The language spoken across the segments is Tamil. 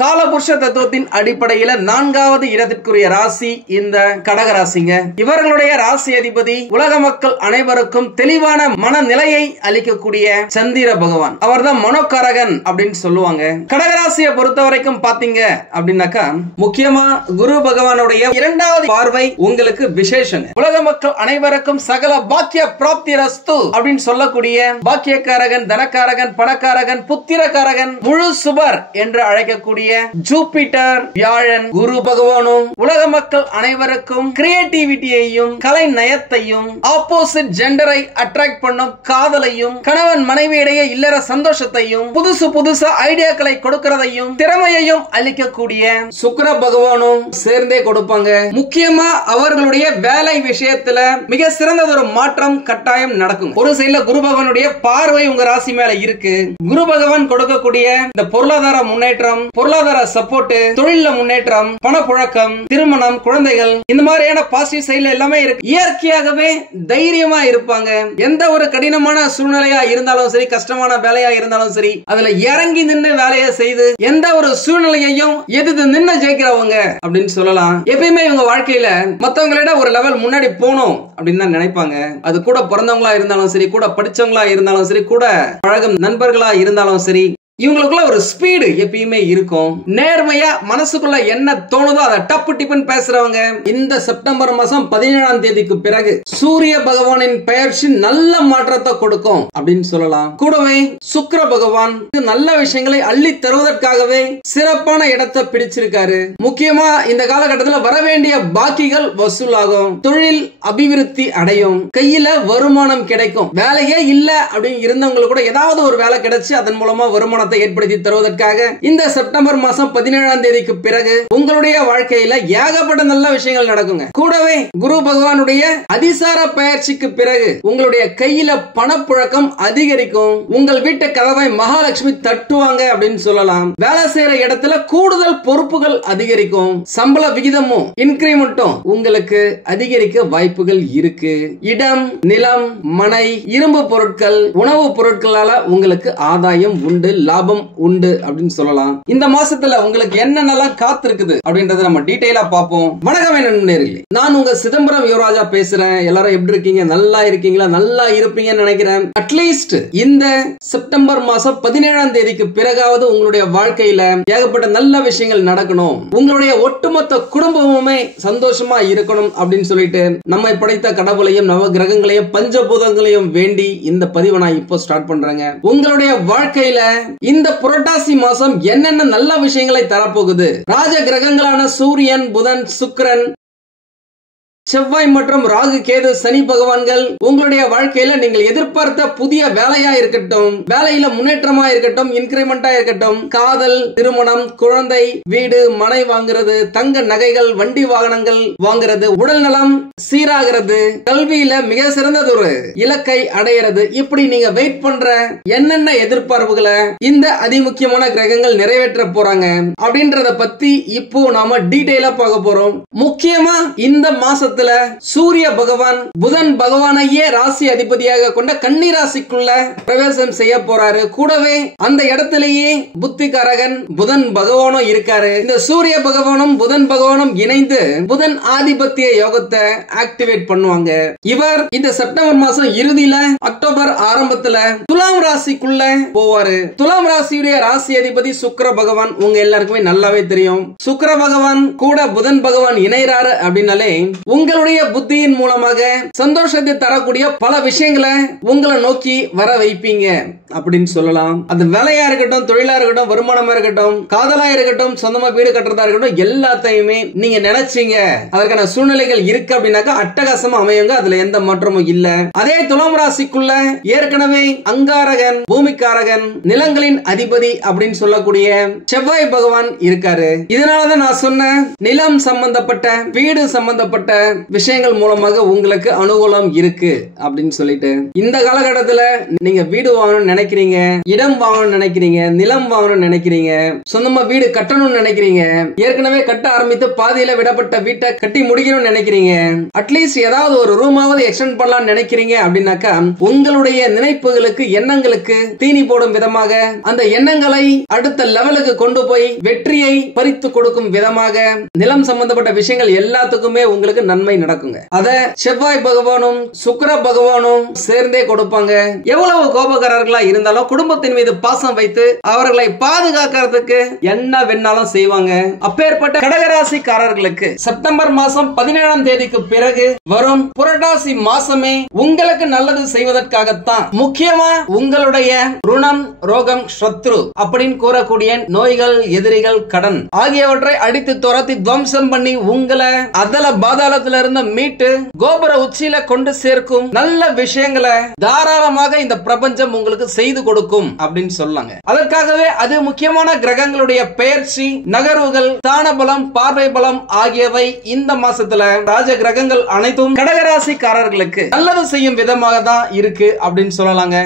காலபுருஷ தத்துவத்தின் அடிப்படையில 4வது இடத்திற்குரிய ராசி இந்த கடகராசிங்க. இவர்களுடைய ராசி அதிபதி உலக மக்கள் அனைவருக்கும் தெளிவான மனநிலையை அளிக்கக்கூடிய சந்திர பகவான். அவர் தான் மனோகாரகன் அப்படின்னு சொல்லுவாங்க. கடகராசியை பொறுத்த வரைக்கும் பாத்தீங்க அப்படின்னாக்கா முக்கியமா குரு பகவானுடைய 2வது பார்வை உங்களுக்கு விசேஷங்க. உலக மக்கள் அனைவருக்கும் சகல பாக்கிய பிராப்தி ரஸ்து அப்படின்னு சொல்லக்கூடிய பாக்கியக்காரகன், தனக்காரகன், பணக்காரகன், புத்திரக்காரகன், முழு சுபர் என்று அழைக்கக்கூடிய ஜூபிட்டர், வியாழன், குரு பகவானும் உலக மக்கள் அனைவருக்கும் கிரியேட்டிவிட்டியையும் கலை நயத்தையும் ஆப்போசிட் ஜெண்டரை அட்ராக்ட் பண்ணும் காதலையும் கணவன் மனைவி இடையே இல்லற சந்தோஷத்தையும் புதுசு ஐடியாக்களை கொடுக்கிறதையும் திறமையையும் அளிக்கக்கூடிய சுக்கிர பகவானும் சேர்ந்தே கொடுப்பாங்க. முக்கியமா அவர்களுடைய வேலை விஷயத்துல மிக சிறந்ததொரு மாற்றம் கட்டாயம் நடக்கும். ஒரு சைடுல குரு பகவானுடைய பார்வை உங்க ராசி மேல இருக்கு. குரு பகவான் கொடுக்கக்கூடிய இந்த பொருளாதார முன்னேற்றம், பொருளாதார சப்போர்ட், தொழில முன்னேற்றம், பணப்புழக்கம், திருமணம், குழந்தைகள், இந்த மாதிரியான பாசிட்டிவ் சைடுல எல்லாமே இருக்கு. இயற்கையாகவே தைரியமா இருப்பாங்க. எந்த ஒரு கடினமான சூழ்நிலையா இருந்தாலும் சரி, கஷ்டமான வேலையா இருந்தாலும் சரி, அதுல இறங்கி நின்று வேலையை செய்து எந்த ஒரு சூழ்நிலையையும் எதிர்த்து நின்று ஜெயிக்கிறவங்க அப்படின்னு சொல்லலாம். எப்பயுமே இவங்க வாழ்க்கையில மத்தவங்களோட ஒரு லெவல் முன்னாடி போகணும் அப்படின்னு தான் நினைப்பாங்க. அது கூட பிறந்தவங்களா இருந்தாலும் சரி, கூட படிச்சவங்களா இருந்தாலும் சரி, கூட பழகும் நண்பர்களா இருந்தாலும் சரி, இவங்களுக்குள்ள ஒரு ஸ்பீடு எப்பயுமே இருக்கும். நேர்மையா மனசுக்குள்ள என்ன தோணுதோ அதை டப்பு டிப்புன்னு பேசுறவங்க. இந்த செப்டம்பர் மாசம் 17ஆம் தேதிக்கு பிறகு சூரிய பகவானின் பெயர்ச்சி நல்ல மாற்றத்தை கொடுக்கும் அப்படின்னு சொல்லலாம். கூடவே சுக்கிர பகவான் நல்ல விஷயங்களை அள்ளி தருவதற்காகவே சிறப்பான இடத்தை பிடிச்சிருக்காரு. முக்கியமா இந்த காலகட்டத்தில் வர வேண்டிய பாக்கிகள் வசூலாகும், தொழில் அபிவிருத்தி அடையும், கையில வருமானம் கிடைக்கும். வேலையே இல்ல அப்படின்னு இருந்தவங்களுக்கு கூட ஏதாவது ஒரு வேலை கிடைச்சு அதன் மூலமா வருமானம் ஏற்படுத்தி தருவதற்காக இந்த செப்டம்பர் மாசம் 17ஆம் தேதிக்கு பிறகு உங்களுடைய வாழ்க்கையில ஏகப்பட்ட நல்ல விஷயங்கள் நடக்குங்க. கூடவே குரு பகவானுடைய அதிசார பயிற்சிக்கு பிறகு உங்களுடைய கையில பணப்புழக்கம் அதிகரிக்கும். உங்கள் வீட்டு கதவை மகாலட்சுமி தட்டுவாங்க அப்படின்னு சொல்லலாம். வேலை செய்யற இடத்துல கூடுதல் பொறுப்புகள் அதிகரிக்கும். சம்பள விகிதமும் இன்கிரிமெண்ட்டும் உங்களுக்கு அதிகரிக்க வாய்ப்புகள் இருக்கு. இடம், நிலம், மனை, இரும்பு பொருட்கள், உணவு பொருட்களால உங்களுக்கு ஆதாயம் உண்டு, லாபம் உண்டு அப்படின்னு சொல்லலாம். இந்த மாசத்துல உங்களுக்கு என்னென்னலாம் காத்திருக்குது அப்படின்றத நம்ம டீடைலா பார்ப்போம். வணக்கம் நண்பர்களே, நான் உங்க சிதம்பரம் யுவராஜா பேசுறேன். எல்லாரும் எப்படி இருக்கீங்க? நல்லா இருக்கீங்களா? நல்லா இருப்பீங்கன்னு நினைக்கிறேன். அட்லீஸ்ட் இந்த செப்டம்பர் மாசம் 17ஆம் தேதிக்கு பிறகாவது உங்களுடைய வாழ்க்கையில ஏகப்பட்ட நல்ல விஷயங்கள் நடக்கணும், உங்களுடைய ஒட்டுமொத்த குடும்பமுமே சந்தோஷமா இருக்கணும் அப்படின்னு சொல்லிட்டு நம்மை படைத்த கடவுளையும் நவ கிரகங்களையும் பஞ்சபூதங்களையும் வேண்டி இந்த பதிவை நான் இப்போ ஸ்டார்ட் பண்றேங்க. உங்களுடைய வாழ்க்கையில இந்த புரட்டாசி மாசம் என்னென்ன நல்ல விஷயங்களை தரப்போகுது? ராஜ கிரகங்களான சூரியன், புதன், சுக்கிரன், செவ்வாய் மற்றும் ராகு, கேது, சனி பகவான்கள் உங்களுடைய வாழ்க்கையில நீங்கள் எதிர்பார்த்த புதிய வேலையா இருக்கட்டும், வேலையில முன்னேற்றமா இருக்கட்டும், இன்கிரிமெண்டா இருக்கட்டும், காதல், திருமணம், குழந்தை, வீடு, மனை வாங்குறது, தங்க நகைகள், வண்டி வாகனங்கள் வாங்குறது, உடல் நலம் சீராகிறது, கல்வியில மிக சிறந்ததொரு இலக்கை அடையிறது, இப்படி நீங்க வெயிட் பண்ற என்னென்ன எதிர்பார்ப்புகளை இந்த அதிமுக்கியமான கிரகங்கள் நிறைவேற்ற போறாங்க அப்படின்றத பத்தி இப்போ நாம டீடைலா பார்க்க போறோம். முக்கியமா இந்த மாசத்துல சூரிய பகவான் புதன் பகவானையே ராசி அதிபதியாக கொண்ட கன்னி ராசிக்குள்ள பிரவேசம் செய்ய போறாரு. கூடவே அந்த இடத்திலேயே புத்திகாரகன் புதன் பகவானும் இருக்காரு. இந்த சூரிய பகவானும் புதன் பகவானும் இணைந்து புதன் ஆதிபத்திய யோகத்தை ஆக்டிவேட் பண்ணுவாங்க. இவர் இந்த செப்டம்பர் மாசம் இறுதியில அக்டோபர் ஆரம்பத்துல துலாம் ராசிக்குள்ள போவாரு. துலாம் ராசியுடைய ராசி அதிபதி சுக்கிர பகவான் உங்க எல்லாருக்குமே நல்லாவே தெரியும். சுக்கிர பகவான் கூட புதன் பகவான் இணைறாரு அப்படின்னாலே உங்களுடைய புத்தியின் மூலமாக சந்தோஷத்தை தரக்கூடிய பல விஷயங்களை உங்களை நோக்கி வர வைப்பீங்க அப்படின்னு சொல்லலாம். அது வேலையா இருக்கட்டும், தொழிலா இருக்கட்டும், வருமானமா இருக்கட்டும், காதலா இருக்கட்டும், சொந்தமா வீடு கட்டுறதா இருக்கட்டும், எல்லாத்தையுமே நீங்க நினைச்சீங்க அதற்கான சூழ்நிலைகள் இருக்கு அப்படின்னாக்கா அட்டகாசமா அமையுங்க. அதுல எந்த மாற்றமும் இல்ல. அதே துலாம் ராசிக்குள்ள ஏற்கனவே அங்காரகன், பூமிக்காரகன், நிலங்களின் அதிபதி அப்படின்னு சொல்லக்கூடிய செவ்வாய் பகவான் இருக்காரு. இதனாலதான் நான் சொன்ன நிலம் சம்பந்தப்பட்ட, வீடு சம்பந்தப்பட்ட, விஷயங்கள் மூலமாக உங்களுக்கு அனுகூலம் இருக்கு அப்படின்னு சொல்லிட்டு இந்த காலகட்டத்துல நீங்க வீடு வாங்கணும்னு நினைக்கிறீங்க, இடம் வாங்கணும்னு நினைக்கிறீங்க, நிலம் வாங்கணும்னு நினைக்கிறீங்க, சொந்தமா வீடு கட்டணும்னு நினைக்கிறீங்க, ஏற்கனவே கட்ட ஆரம்பித்து பாதியில விடப்பட்ட வீட்டை கட்டி முடிக்கணும்னு நினைக்கிறீங்க, அட்லீஸ்ட் ஏதாவது ஒரு ரூமாவது எக்ஸ்டெண்ட் பண்ணலாம்னு நினைக்கிறீங்க அப்படின்னாக்கா உங்களுடைய நினைப்புகளுக்கு எண்ணங்களுக்கு தீனி போடும் விதமாக அந்த எண்ணங்களை அடுத்த லெவலுக்கு கொண்டு போய் வெற்றியை பறித்து கொடுக்கும் விதமாக நிலம் சம்பந்தப்பட்ட விஷயங்கள் எல்லாத்துக்குமே உங்களுக்கு நன்மை நடக்குங்க. அத செவ்வாய் பகவானும் சுக்கிர பகவானும் சேர்ந்தே கொடுப்பாங்க. எவ்வளவு கோபக்காரர்களா இருந்தாலும் குடும்பத்தின் மீது பாசம் வைத்து அவர்களை பாதுகாக்கிறதுக்கு என்ன வேணாலும் செய்வாங்க. அப்பேற்பட்ட கடகராசிக்காரர்களுக்கு செப்டம்பர் மாசம் 17ஆம் தேதிக்கு பிறகு வரும் புரட்டாசி மாசமே உங்களுக்கு நல்லது செய்வதற்காகத்தான். முக்கியமா உங்களுடைய ருணம், ரோகம், சத்ரு அப்படின்னு கூறக்கூடிய நோய்கள், எதிரிகள், கடன் ஆகியவற்றை அடித்து துரத்தி துவம்சம் பண்ணி உங்களை அதல பாதாளத்துல இருந்து மீட்டு கோபுர உச்சியில கொண்டு சேர்க்கும் நல்ல விஷயங்களை தாராளமாக இந்த பிரபஞ்சம் உங்களுக்கு செய்து கொடுக்கும் அப்படின்னு சொல்லாங்க. அதற்காகவே அது முக்கியமான கிரகங்களுடைய பெயர்ச்சி, நகர்வுகள், தான பலம், பார்வை பலம் ஆகியவை இந்த மாசத்துல ராஜ கிரகங்கள் அனைத்தும் கடகராசிக்காரர்களுக்கு நல்லது செய்யும் விதமாக தான் இருக்கு அப்படின்னு சொல்லலாங்க.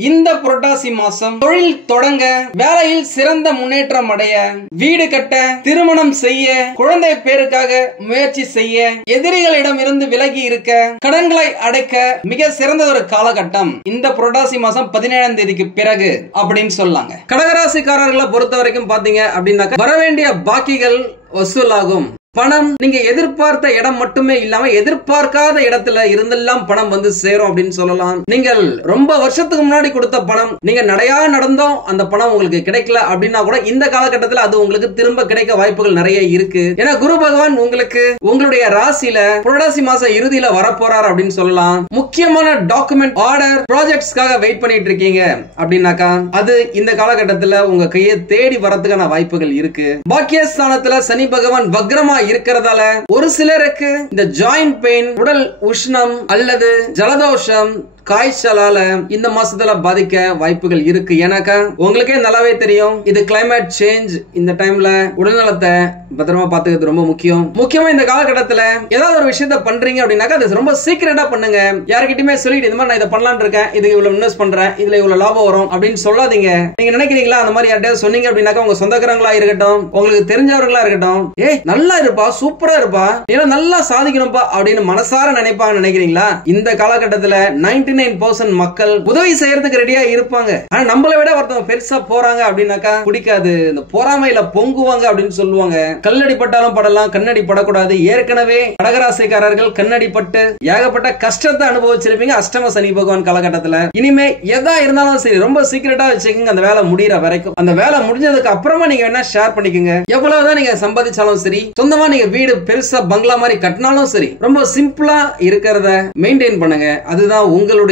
இந்த புரட்டாசி மாசம் தொழில் தொடங்க, வேலையில் சிறந்த முன்னேற்றம் அடைய, வீடு கட்ட, திருமணம் செய்ய, குழந்தை பேருக்காக முயற்சி செய்ய, எதிரிகளிடம் இருந்து விலகி இருக்க, கடன்களை அடைக்க மிக சிறந்த ஒரு காலகட்டம் இந்த புரட்டாசி மாசம் 17ஆம் தேதிக்கு பிறகு அப்படின்னு சொல்லாங்க. கடகராசிக்காரர்களை பொறுத்த வரைக்கும் பாத்தீங்க அப்படின்னாக்க வரவேண்டிய பாக்கிகள் வசூலாகும். பணம் நீங்க எதிர்பார்த்த இடம் மட்டுமே இல்லாம எதிர்பார்க்காத இடத்துல இருந்தெல்லாம் பணம் வந்து சேரும் அப்படின்னு சொல்லலாம். நீங்கள் ரொம்ப வருஷத்துக்கு முன்னாடி கொடுத்த பணம் நீங்க நடையா நடந்தோம் அந்த பணம் உங்களுக்கு கிடைக்கல அப்படின்னா கூட இந்த காலகட்டத்தில் அது உங்களுக்கு திரும்ப கிடைக்க வாய்ப்புகள் நிறைய இருக்கு. ஏன்னா குரு பகவான் உங்களுக்கு உங்களுடைய ராசியில புரட்டாசி மாச இறுதியில வரப்போறார் அப்படின்னு சொல்லலாம். முக்கியமான டாக்குமெண்ட், ஆர்டர், ப்ராஜெக்ட்ஸ்க்காக வெயிட் பண்ணிட்டு இருக்கீங்க அப்படின்னாக்கா அது இந்த காலகட்டத்தில் உங்க கையை தேடி வரதுக்கான வாய்ப்புகள் இருக்கு. பாக்கியஸ்தானத்துல சனி பகவான் வக்ரமா இருக்கிறதால ஒரு சிலருக்கு இந்த ஜாயிண்ட் பெயின், உடல் உஷ்ணம் அல்லது ஜலதோஷம், காய்ச்சலால இந்த மாசத்துல பாதிக்க வாய்ப்புகள் இருக்கு. ஏன்னாக்கா உங்களுக்கே நல்லாவே தெரியும் இது கிளைமேட் சேஞ்ச். இந்த டைம்ல உடல்நலத்தை பத்திரமா பாத்துக்கிறது ரொம்ப முக்கியம். முக்கியமா இந்த காலகட்டத்துல ஏதாவது ஒரு விஷயத்த பண்றீங்க அப்படின்னாக்கா அது ரொம்ப சீக்கிரட்டா பண்ணுங்க. யாருக்கிட்டயுமே சொல்லிட்டு இந்த மாதிரி நான் இதை பண்ணலான்னு இருக்கேன், இதுக்கு இவ்வளவு இன்வெஸ்ட் பண்றேன், இதுல இவ்வளவு லாபம் வரும் அப்படின்னு சொல்லாதீங்க. நீங்க நினைக்கிறீங்களா அந்த மாதிரி யார்கிட்ட சொன்னீங்க அப்படின்னாக்கா உங்க சொந்தக்காரங்களா இருக்கட்டும், உங்களுக்கு தெரிஞ்சவர்களா இருக்கட்டும், ஏய் நல்லா இருப்பா, சூப்பரா இருப்பா, நீ நல்லா சாதிக்கணும்பா அப்படின்னு மனசார நினைப்பாங்க நினைக்கிறீங்களா? இந்த காலகட்டத்துல 99% மக்கள் உதவி செய்யறதுக்கு ரெடியா இருப்பாங்க. ஆனா நம்மளை விட ஒருத்தவங்க பெருசா போறாங்க அப்படின்னாக்கா பிடிக்காது, இந்த பொறாமையில பொங்குவாங்க அப்படின்னு சொல்லுவாங்க. கல்லடி பட்டாலும் படலாம், கண்ணடி படக்கூடாது. ஏற்கனவே கடகராசிக்காரர்கள் கண்ணடி பட்டு ஏகப்பட்ட கஷ்டத்தை அனுபவிச்சிருப்பீங்க அஷ்டம சனி பகவான் காலகட்டத்துல. இனிமே எதா இருந்தாலும் சரி ரொம்ப சீக்கிரட்டா வச்சுக்கோங்க. அந்த வேலை முடியற வரைக்கும், அந்த வேலை முடிஞ்சதுக்கு அப்புறமா நீங்க வேணா ஷேர் பண்ணிக்கோங்க. எவ்வளவுதான் நீங்க சம்பாதிச்சாலும் சரி, சொந்தமா நீங்க வீடு பெருசா பங்களா மாதிரி கட்டினாலும் சரி, ரொம்ப சிம்பிளா இருக்கிறத மெயின்டைன் பண்ணுங்க. அதுதான் உங்களுடைய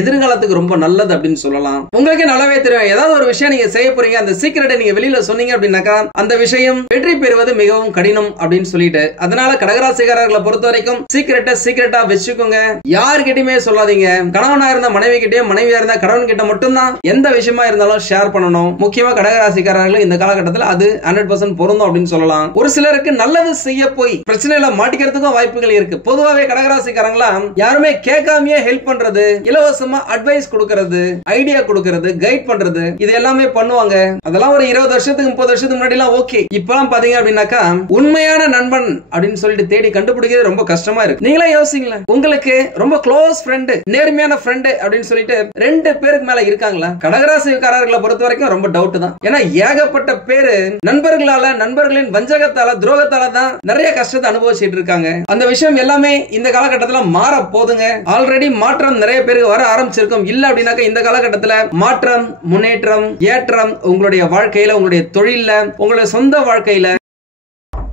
எதிர்காலத்துக்கு ரொம்ப நல்லது அப்படின்னு சொல்லலாம். உங்களுக்கே நல்லாவே தெரியும், ஏதாவது ஒரு விஷயம் நீங்க செய்ய போறீங்க, அந்த சீக்கிரட்டை நீங்க வெளியில சொன்னீங்க அப்படின்னாக்கா அந்த விஷயம் வெற்றி பெறுவது மிகவும் கடினம் அப்படின்னு சொல்லிட்டு, அதனால கடகராசிக்காரர்களை பொறுத்த வரைக்கும் சீக்கிரட்டா வச்சுக்கோங்க. யார்கிட்டயுமே சொல்லாதீங்க. கணவனா இருந்த மனைவி கிட்டயும், மனைவியா இருந்தா கணவன் கிட்ட மட்டும்தான் எந்த விஷயமா இருந்தாலும் ஷேர் பண்ணணும். முக்கியமா கடகராசிக்காரர்கள் இந்த காலகட்டத்தில் அது 100% பொருந்தும் அப்படின்னு சொல்லலாம். ஒரு சிலருக்கு நல்லது செய்ய போய் பிரச்சனையில மாட்டிக்கிறதுக்கும் வாய்ப்புகள் இருக்கு. பொதுவாவே கடகராசிக்காரங்களா யாருமே கேட்காமயே ஹெல்ப் பண்றது, இலவசமா அட்வைஸ் கொடுக்கிறது, ஐடியா கொடுக்கிறது, கைட் பண்றது, இது எல்லாமே பண்ணுவாங்க. அதெல்லாம் ஒரு 20 வருஷத்துக்கு 30 வருஷத்துக்கு முன்னாடி எல்லாம் ஓகே. இப்பெல்லாம் பாத்தீங்க அப்படின்னாக்கா உண்மையான நண்பன் அப்படின்னு சொல்லிட்டு தேடி கண்டுபிடிக்கிறது ரொம்ப கஷ்டமா இருக்கு. நீங்களே யோசிங்களேன், உங்களுக்கு ரொம்ப க்ளோஸ் ஃப்ரெண்ட், நேர்மையான ஃப்ரெண்ட் அப்படின்னு சொல்லிட்டு 2 பேருக்கு மேல இருக்காங்களா? கடகராசிக்காரர்களை பொறுத்த வரைக்கும் ரொம்ப டவுட் தான். ஏன்னா ஏகப்பட்ட பேரு நண்பர்களால, நண்பர்களின் வஞ்சகத்தால, துரோகத்தால தான் நிறைய கஷ்டத்தை அனுபவிச்சுட்டு இருக்காங்க. அந்த விஷயம் எல்லாமே இந்த காலகட்டத்தில் மாற போதுங்க. ஆல்ரெடி மாற்றம் நிறைய பேருக்கு வர ஆரம்பிச்சிருக்கும். இல்ல அப்படின்னாக்க இந்த காலகட்டத்தில் மாற்றம், முன்னேற்றம், ஏற்றம் உங்களுடைய வாழ்க்கையில, உங்களுடைய தொழில, உங்களுடைய சொந்த வாழ்க்கையில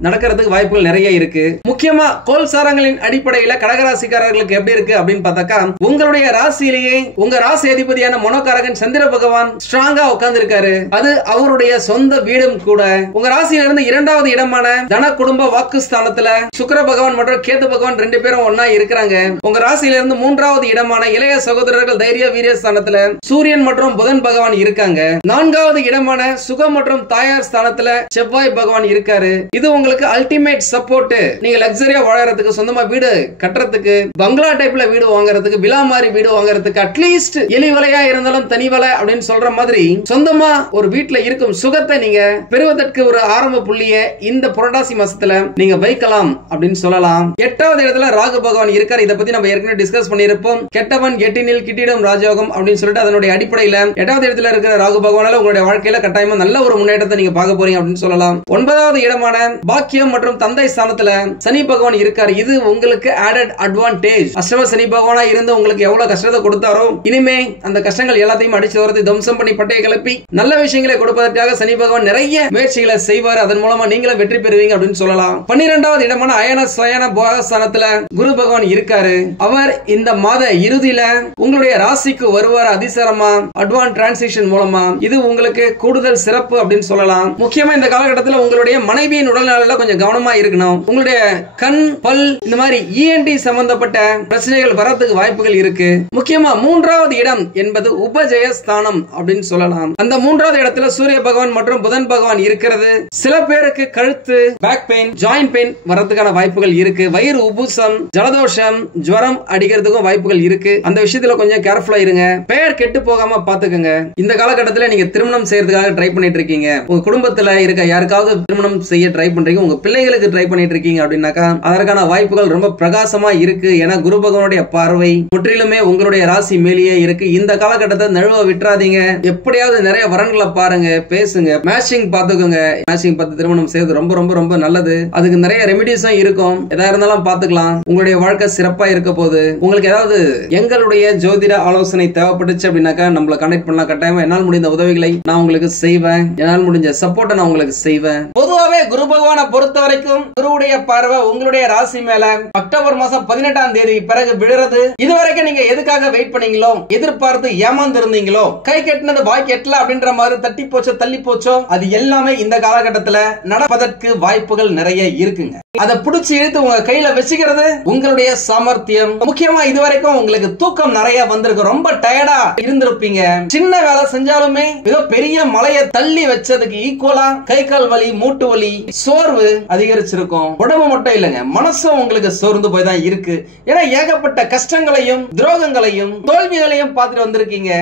நடக்கிறதுக்கு வாய்ப்புகள் நிறைய இருக்கு. முக்கியமா கோல்சாரங்களின் அடிப்படையில கடகராசிக்காரர்களுக்கு எப்படி இருக்கு அப்படின்னு பார்த்தாக்கா உங்களுடைய ராசியிலேயே உங்க ராசி அதிபதியான மனோகாரகன் சந்திர பகவான் ஸ்ட்ராங்கா உட்கார்ந்து இருக்காரு. அது அவருடைய சொந்த வீடும் கூட. உங்க ராசியில இருந்து 2வது இடமான தன குடும்ப வாக்குஸ்தானத்துல சுக்கிர பகவான் மற்றும் கேது பகவான் 2 பேரும் ஒன்னா இருக்கிறாங்க. உங்க ராசியில இருந்து 3வது இடமான இளைய சகோதரர்கள் தைரிய வீரிய ஸ்தானத்துல சூரியன் மற்றும் புதன் பகவான் இருக்காங்க. 4வது இடமான சுகம் மற்றும் தாயார் ஸ்தானத்துல செவ்வாய் பகவான் இருக்காரு. இது உங்க உங்களுக்கு அல்டிமேட் சப்போர்ட். நீங்க லக்ஸரியா வாழறதுக்கு, சொந்தமா வீடு கட்டுறதுக்கு, பங்களா டைப்ல வீடு வாங்குறதுக்கு, விலா மாதிரி வீடு வாங்குறதுக்கு, அட்லீஸ்ட் எலி வலையா இருந்தாலும் தனி வலை அப்படின்னு சொல்ற மாதிரி சொந்தமா ஒரு வீட்டுல இருக்கும் சுகத்தை நீங்க பெறுவதற்கு ஒரு ஆரம்ப புள்ளியை இந்த புரட்டாசி மாசத்துல நீங்க வைக்கலாம் அப்படின்னு சொல்லலாம். 8வது இடத்துல ராகு பகவான் இருக்கார். இத பத்தி நம்ம ஏற்கனவே டிஸ்கஸ் பண்ணியிருப்போம். கெட்டவன் எட்டினில் கிட்டிடும் ராஜயோகம் அப்படின்னு சொல்லிட்டு அதனுடைய அடிப்படையில 8வது இடத்துல இருக்கிற ராகு பகவானால உங்களுடைய வாழ்க்கையில கட்டாயமா நல்ல ஒரு முன்னேற்றத்தை நீங்க பார்க்க போறீங்க அப்படின்னு சொல்லலாம். 9வது இடமான பாக்கியம் மற்றும் தந்தை ஸ்தானத்துல சனி பகவான் இருக்கார். இது உங்களுக்கு ஆடட் அட்வான்டேஜ். அஷ்டம சனி பகவானா இருந்து உங்களுக்கு எவ்வளவு கஷ்டத்தை கொடுத்தாரோ இனிமே அந்த கஷ்டங்கள் எல்லாத்தையும் அடிச்சு வரது தம்சம் பண்ணி பட்டையை கிளப்பி நல்ல விஷயங்களை கொடுப்பதற்காக சனி பகவான் நிறைய முயற்சிகளை செய்வார். அதன் மூலமா நீங்களும் வெற்றி பெறுவீங்க அப்படின்னு சொல்லலாம். 12வது இடமான அயன சயன போகஸ்தானத்துல குரு பகவான் இருக்காரு. அவர் இந்த மாத இறுதியில உங்களுடைய ராசிக்கு வருவார் அதிசாரமா அட்வான்ஸ் டிரான்சிஷன் மூலமா. இது உங்களுக்கு கூடுதல் சிறப்பு அப்படின்னு சொல்லலாம். முக்கியமா இந்த காலகட்டத்தில் உங்களுடைய மனைவியின் உடல்நல கொஞ்சம் கவனமா இருக்கணும். உங்களுடைய கண், பல் இந்த மாதிரி ENT சம்பந்தப்பட்ட பிரச்சனைகள் வரதுக்கு வாய்ப்புகள் இருக்கு. முக்கியமா 3வது இடம் என்பது உபஜய ஸ்தானம் அப்படின்னு சொல்லலாம். அந்த 3வது இடத்துல சூரிய பகவான் மற்றும் புதன் பகவான் இருக்கிறது. சில பேருக்கு கழுத்து, பேக் பெயின், ஜாயிண்ட் பெயின் வரதுக்கான வாய்ப்புகள் இருக்கு. வயிறு உபுசம், ஜலதோஷம், ஜுவரம் அடிக்கிறதுக்கும் வாய்ப்புகள் இருக்கு. அந்த விஷயத்துல கொஞ்சம் கேர்ஃபுல்லா இருங்க. பெயர் கெட்டு போகாம பாத்துக்கங்க. இந்த காலகட்டத்தில் நீங்க திருமணம் செய்யறதுக்காக ட்ரை பண்ணிட்டு இருக்கீங்க. உங்க குடும்பத்துல இருக்க யாருக்காவது திருமணம் செய்ய ட்ரை பண்றீங்க, உங்க பிள்ளைகளுக்கு ட்ரை பண்ணிட்டு இருக்கீங்க அப்படின்னாக்கா அதற்கான வாய்ப்புகள் ரொம்ப பிரகாசமா இருக்கு. ஏன்னா குரு பகவானுடைய பார்வை முற்றிலுமே உங்களுடைய ராசி மேலேயே இருக்கு. இந்த காலகட்டத்தை நழுவ விட்டுறாதீங்க. எப்படியாவது நிறைய வரன்களை பாருங்க, பேசுங்க, மேட்சிங் பாத்துக்கோங்க. மேட்சிங் பார்த்து திருமணம் செய்வது ரொம்ப ரொம்ப ரொம்ப நல்லது. அதுக்கு நிறைய ரெமிடிஸும் இருக்கும். எதா இருந்தாலும் பாத்துக்கலாம். உங்களுடைய வாழ்க்கை சிறப்பா இருக்க போது. உங்களுக்கு ஏதாவது எங்களுடைய ஜோதிட ஆலோசனை தேவைப்பட்டுச்சு அப்படின்னாக்கா நம்மள கனெக்ட் பண்ணலாம். கட்டாயமா என்னால் முடிந்த உதவிகளை நான் உங்களுக்கு செய்வேன். என்னால் முடிஞ்ச சப்போர்ட்டை நான் உங்களுக்கு செய்வேன். பொதுவாகவே குரு பகவானை பொறுத்த வரைக்கும் குருவுடைய பார்வை உங்களுடைய ராசி மேல அக்டோபர் மாசம் 18ஆம் தேதி பிறகு விழுறது. இதுவரைக்கும் நீங்க எதுக்காக வெயிட் பண்ணீங்களோ, எதிர்பார்த்து ஏமாந்து இருந்தீங்களோ, கை கட்டினது வாய் கெட்டல அப்படின்ற மாதிரி தட்டி போச்சோ தள்ளி போச்சோ அது எல்லாமே இந்த காலகட்டத்தில் நடப்பதற்கு வாய்ப்புகள் நிறைய இருக்குங்க. அதை பிடிச்சி இழுத்து உங்க கையில வச்சுக்கிறது உங்களுடைய சாமர்த்தியம். முக்கியமா இதுவரைக்கும் உங்களுக்கு தூக்கம் நிறைய வந்திருக்கு. ரொம்ப டயர்டா இருந்திருப்பீங்க. சின்ன வேலை செஞ்சாலுமே மிக பெரிய மலையை தள்ளி வச்சதுக்கு ஈக்குவலா கை கால் வலி, மூட்டு வலி, சோர்வு அதிகரிச்சிருக்கும். உடம்பு மட்டும் இல்லைங்க, மனசும் உங்களுக்கு சோர்ந்து போய் தான் இருக்கு. ஏன்னா ஏகப்பட்ட கஷ்டங்களையும் துரோகங்களையும் தோல்விகளையும் பார்த்துட்டு வந்திருக்கீங்க.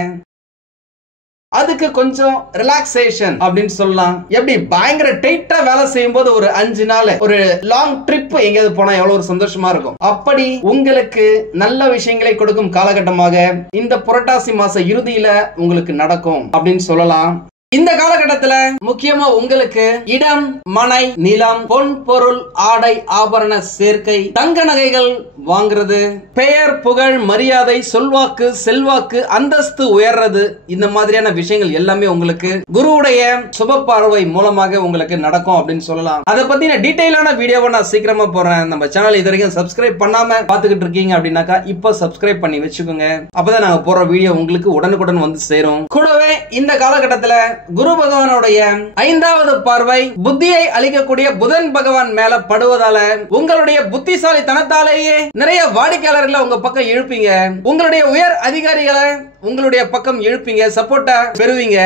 அதுக்கு கொஞ்சம் ரிலாக்ஸேஷன் அப்படின்னு சொல்லலாம். எப்படி பயங்கர டைட்டா வேலை செய்யும் போது ஒரு 5 நாள் ஒரு லாங் ட்ரிப் எங்கேயாவது போனா எவ்வளவு ஒரு சந்தோஷமா இருக்கும். அப்படி உங்களுக்கு நல்ல விஷயங்களை கொடுக்கும் காலகட்டமாக இந்த புரட்டாசி மாச இறுதியில உங்களுக்கு நடக்கும் அப்படின்னு சொல்லலாம். இந்த காலகட்டத்துல முக்கியமா உங்களுக்கு இடம், மனை, நிலம், பொன், பொருள், ஆடை, ஆபரண சேர்க்கை, தங்க நகைகள் வாங்குறது, பெயர், புகழ், மரியாதை, சொல்வாக்கு, செல்வாக்கு, அந்தஸ்து உயர்றது, இந்த மாதிரியான விஷயங்கள் எல்லாமே உங்களுக்கு குருவுடைய சுப பார்வை மூலமாக உங்களுக்கு நடக்கும் அப்படின்னு சொல்லலாம். அதை பத்தின டீடைலான வீடியோவை நான் சீக்கிரமா போறேன். நம்ம சேனல் இது வரைக்கும் சப்ஸ்கிரைப் பண்ணாம பாத்துக்கிட்டு இருக்கீங்க அப்படின்னாக்கா இப்ப சப்ஸ்கிரைப் பண்ணி வச்சுக்கோங்க. அப்பதான் நாங்க போற வீடியோ உங்களுக்கு உடனுக்குடன் வந்து சேரும். கூடவே இந்த காலகட்டத்துல குரு பகவானுடைய 5வது பார்வை புத்தியை அளிக்கக்கூடிய புதன் பகவான் மேல படுவதால உங்களுடைய புத்திசாலித்தனத்தாலேயே நிறைய வாடிக்கையாளர்களை உங்க பக்கம் இழுப்பீங்க. உங்களுடைய உயர் அதிகாரிகளை உங்களுடைய பக்கம் இழுப்பீங்க, சப்போர்ட்டா பெறுவீங்க.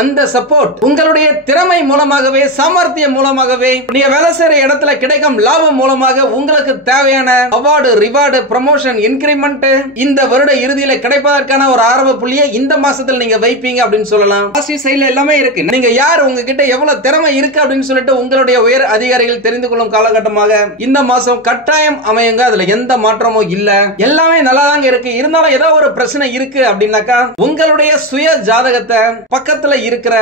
அந்த சப்போர்ட் உங்களுடைய திறமை மூலமாகவே, சாமர்த்தியம் மூலமாகவே, நீங்க வேலை செய்யற இடத்துல கிடைக்கும் லாபம் மூலமாக உங்களுக்கு தேவையான அவார்டு, ரிவார்டு, ப்ரமோஷன், இன்கிரிமெண்ட் இந்த வருட இறுதியில கிடைப்பதற்கான ஒரு ஆரம்ப புள்ளியை இந்த மாசத்துல நீங்க வைப்பீங்க அப்படின்னு சொல்லலாம். சைடுல எல்லாமே இருக்கு. நீங்க யார், உங்ககிட்ட எவ்வளவு திறமை இருக்கு அப்படின்னு சொல்லிட்டு உங்களுடைய உயர் அதிகாரிகள் தெரிந்து கொள்ளும் காலகட்டமாக இந்த மாசம் கட்டாயம் அமையுங்க. அதுல எந்த மாற்றமும் இல்ல, எல்லாமே நல்லா தாங்க இருக்கு. இருந்தாலும் ஏதோ ஒரு பிரச்சனை இருக்கு அப்படின்னாக்கா உங்களுடைய சுய ஜாதகத்தை பக்கத்துல இருக்கிற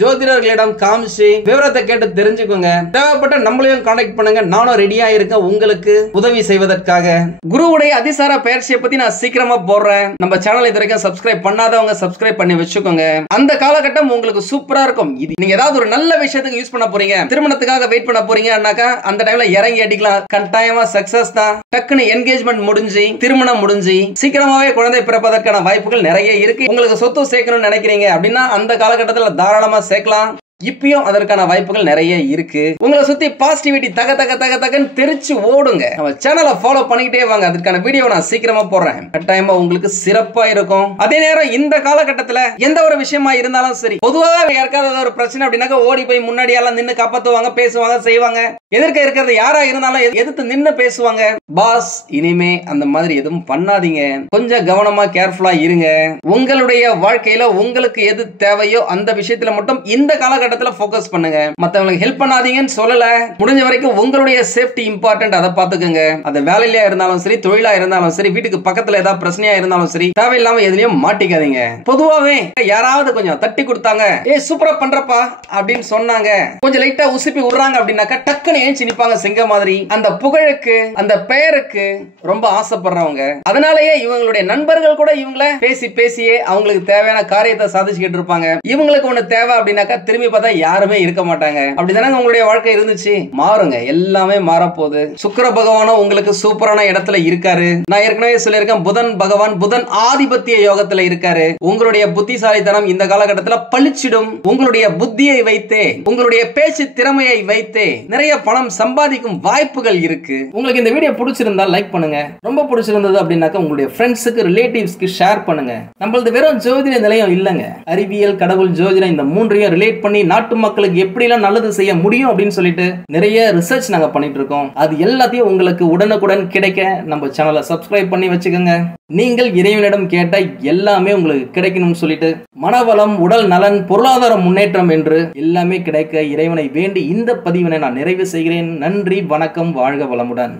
ஜோதிடர்களிடம் காமிச்சு விவரத்தை கேட்டு தெரிஞ்சுக்கோங்க. தேவைப்பட்ட நம்மளையும் கான்டாக்ட் பண்ணுங்க. நானும் ரெடியா இருக்கேன் உங்களுக்கு உதவி செய்வதற்காக. குருவுடைய அதிசார பயிற்சியை பத்தி நான் சீக்கிரமா போடுறேன். நம்ம சேனல் இது வரைக்கும் சப்ஸ்கிரைப் பண்ணாதவங்க சப்ஸ்கிரைப் பண்ணி வச்சுக்கோங்க. அந்த காலகட்டம் உங்களுக்கு சூப்பரா இருக்கும். இது நீங்க ஏதாவது ஒரு நல்ல விஷயத்துக்கு யூஸ் பண்ண போறீங்க, திருமணத்துக்காக வெயிட் பண்ண போறீங்கன்னாக்கா அந்த டைம்ல இறங்கி அடிக்கலாம். கட்டாயமா சக்சஸ் தான். டக்குன்னு என்கேஜ்மெண்ட் முடிஞ்சு, திருமணம் முடிஞ்சு, சீக்கிரமாவே குழந்தை பிறப்பதற்கான வாய்ப்புகள் நிறைய இருக்கு. உங்களுக்கு சொத்து சேர்க்கணும்னு நினைக்கிறீங்க அப்படின்னா அந்த காலகட்டத்தில் தாராளமா சேர்க்கலாம். இப்பயும் அதற்கான வாய்ப்புகள் நிறைய இருக்கு. உங்களை சுத்தி பாசிட்டிவிட்டி தக தக தக தகன்னு தெரிச்சு ஓடுங்க. நம்ம சேனலை ஃபாலோ பண்ணிக்கிட்டே வாங்க. அதுக்கான வீடியோ நான் சீக்கிரமா போடுறேன். கட்டாயமா உங்களுக்கு சிறப்பா இருக்கும். அதே நேரம் இந்த காலகட்டத்துல எந்த ஒரு விஷயமா இருந்தாலும் சரி, பொதுவாக யாருக்காவது ஒரு பிரச்சனை அப்படின்னாக்க ஓடி போய் முன்னாடி எல்லாம் நின்னு காப்பாத்துவாங்க, பேசுவாங்க, செய்வாங்க. எதிர்க்க இருக்கிறது யாரா இருந்தாலும் எதிர்த்து நின்னு பேசுவாங்க. பாஸ், இனிமே அந்த மாதிரி எதுவும் பண்ணாதீங்க. கொஞ்சம் கவனமா கேர்ஃபுல்லா இருங்க. உங்களுடைய வாழ்க்கையில உங்களுக்கு எது தேவையோ அந்த விஷயத்துல மட்டும் இந்த காலகட்டத்துல போக்கஸ் பண்ணுங்க. மத்தவங்களுக்கு ஹெல்ப் பண்ணாதீங்கன்னு சொல்லல. முடிஞ்ச வரைக்கும் உங்களுடைய சேஃப்டி இம்பார்ட்டன்ட், அதை பாத்துக்கோங்க. அது வேலையில இருந்தாலும் சரி, தொழிலா இருந்தாலும் சரி, வீட்டுக்கு பக்கத்துல ஏதாவது பிரச்சனையா இருந்தாலும் சரி, தேவையில்லாம எதுலயும் மாட்டிக்காதீங்க. பொதுவாவே யாராவது கொஞ்சம் தட்டி கொடுத்தாங்க, ஏய் சூப்பரா பண்றப்பா அப்படின்னு சொன்னாங்க, கொஞ்சம் லைட்டா உசுப்பி விடுறாங்க அப்படின்னாக்கா டக்குன்னு ஏஞ்சி நிப்பாங்க சிங்க மாதிரி. அந்த புகழுக்கு, அந்த பெயருக்கு ரொம்ப ஆசைப்படுறவங்க. அதனாலேயே இவங்களுடைய நண்பர்கள் கூட இவங்கள பேசி பேசியே அவங்களுக்கு தேவையான காரியத்தை சாதிச்சுக்கிட்டு இருப்பாங்க. இவங்களுக்கு ஒண்ணு தேவை அப்படின்னாக்கா திரும்பி பார்த்தா யாருமே இருக்க மாட்டாங்க. அப்படிதானே உங்களுடைய வாழ்க்கை இருந்துச்சு? மாறுங்க, எல்லாமே மாறப்போகுது. சுக்கிர பகவானும் உங்களுக்கு சூப்பரான இடத்துல இருக்காரு. நான் ஏற்கனவே சொல்லியிருக்கேன், புதன் பகவான் புதன் ஆதிபத்திய யோகத்துல இருக்காரு. உங்களுடைய புத்திசாலித்தனம் இந்த காலகட்டத்தில் பளிச்சிடும். உங்களுடைய புத்தியை வைத்தே, உங்களுடைய பேச்சு திறமையை வைத்தே நிறைய பணம் சம்பாதிக்கும் வாய்ப்புகள் இருக்கு. உங்களுக்கு இந்த வீடியோ பிடிச்சிருந்தா லைக் பண்ணுங்க. ரொம்ப பிடிச்சிருந்தது அப்படின்னாக்க உங்களுடைய ஃப்ரெண்ட்ஸுக்கு, ரிலேட்டிவ்ஸ்க்கு ஷேர் பண்ணுங்க. நம்மளது வெறும் ஜோதிட நிலையம் இல்லங்க, அறிவியல், கடவுள், ஜோதிடம் இந்த மூன்றையும் ரிலேட் பண்ணி நாட்டு மக்களுக்கு எப்படி எல்லாம் நல்லது செய்ய முடியும் அப்படின்னு சொல்லிட்டு நிறைய ரிசர்ச் நாங்க பண்ணிட்டு இருக்கோம். அது எல்லாத்தையும் உங்களுக்கு உடனுக்குடன் கிடைக்க நம்ம சேனலை சப்ஸ்கிரைப் பண்ணி வச்சுக்கோங்க. நீங்கள் இறைவனிடம் கேட்ட எல்லாமே உங்களுக்கு கிடைக்கணும்னு சொல்லிட்டு மனவளம், உடல் நலன், பொருளாதார முன்னேற்றம் என்று எல்லாமே கிடைக்க இறைவனை வேண்டி இந்த பதிவினை நான் நிறைவு செய்கிறேன். நன்றி, வணக்கம், வாழ்க வளமுடன்.